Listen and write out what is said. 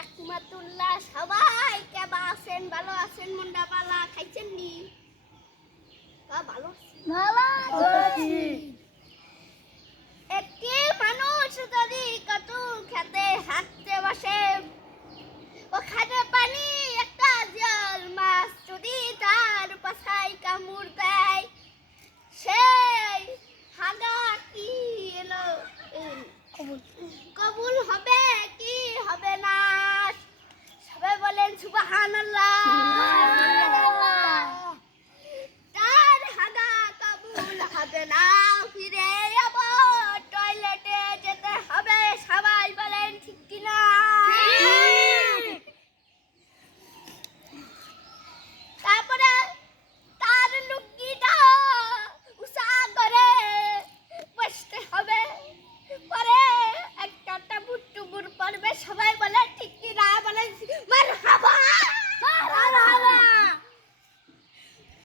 রাহমাতুল্লাহ। সবাই কেমন আছেন? ভালো আছেন? মুন্ডা পালা খাইছেন নি? ভালো আছি। একটি মানুষ যদি কটু খেতে হাঁটতে বসে, ওখানে পানি একটা জল মাছ যদি তার পাছায় কামড় দেয়, সেই হাগা কি এলো কবুল হবে কি হবে না? সবাই বলেন সুবহানাল্লাহ।